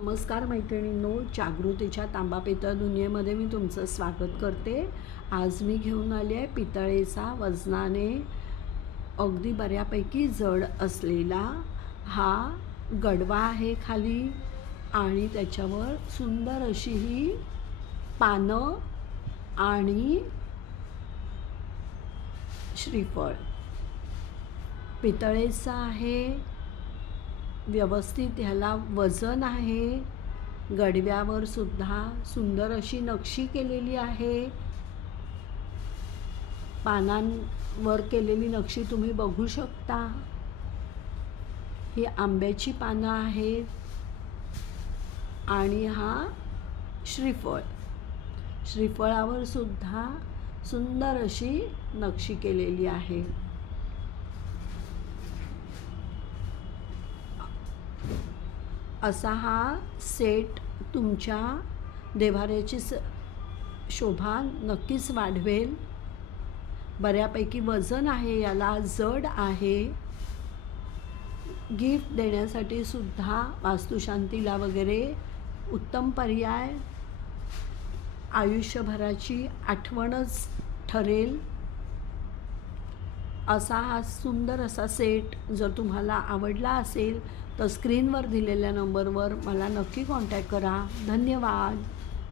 नमस्कार मैत्रिणींनो, जागृतीच्या तांबा पितळ दुनियेमध्ये मी तुमचं स्वागत करते। आज मी घेऊन आली आहे पितळेचा वजनाने अगदी बऱ्यापैकी जड असलेला हा गडवा आहे खाली, आणि त्याच्यावर सुंदर अशी ही पानं आणि श्रीफळ पितळेचा आहे। व्यवस्थित ह्याला वजन आहे। गडव्यावर सुद्धा सुंदर अशी नक्षी केलेली आहे। पानांवर केलेली नक्षी तुम्ही बघू शकता। ही आंब्याची पानं आहेत आणि हा श्रीफळ, श्रीफळावर सुद्धा सुंदर अशी नक्षी केलेली आहे। असा हा सेट तुमच्या देव्हाऱ्याची शोभा नक्कीच वाढवेल। बऱ्यापैकी वजन आहे, याला जड आहे। गिफ्ट देण्यासाठी सुद्धा वास्तुशांतीला वगैरे उत्तम पर्याय, आयुष्यभराची आठवणच ठरेल असा हा सुंदर असा सेट जर तुम्हाला आवडला असेल तर स्क्रीनवर दिलेल्या नंबरवर मला नक्की कॉन्टॅक्ट करा। धन्यवाद।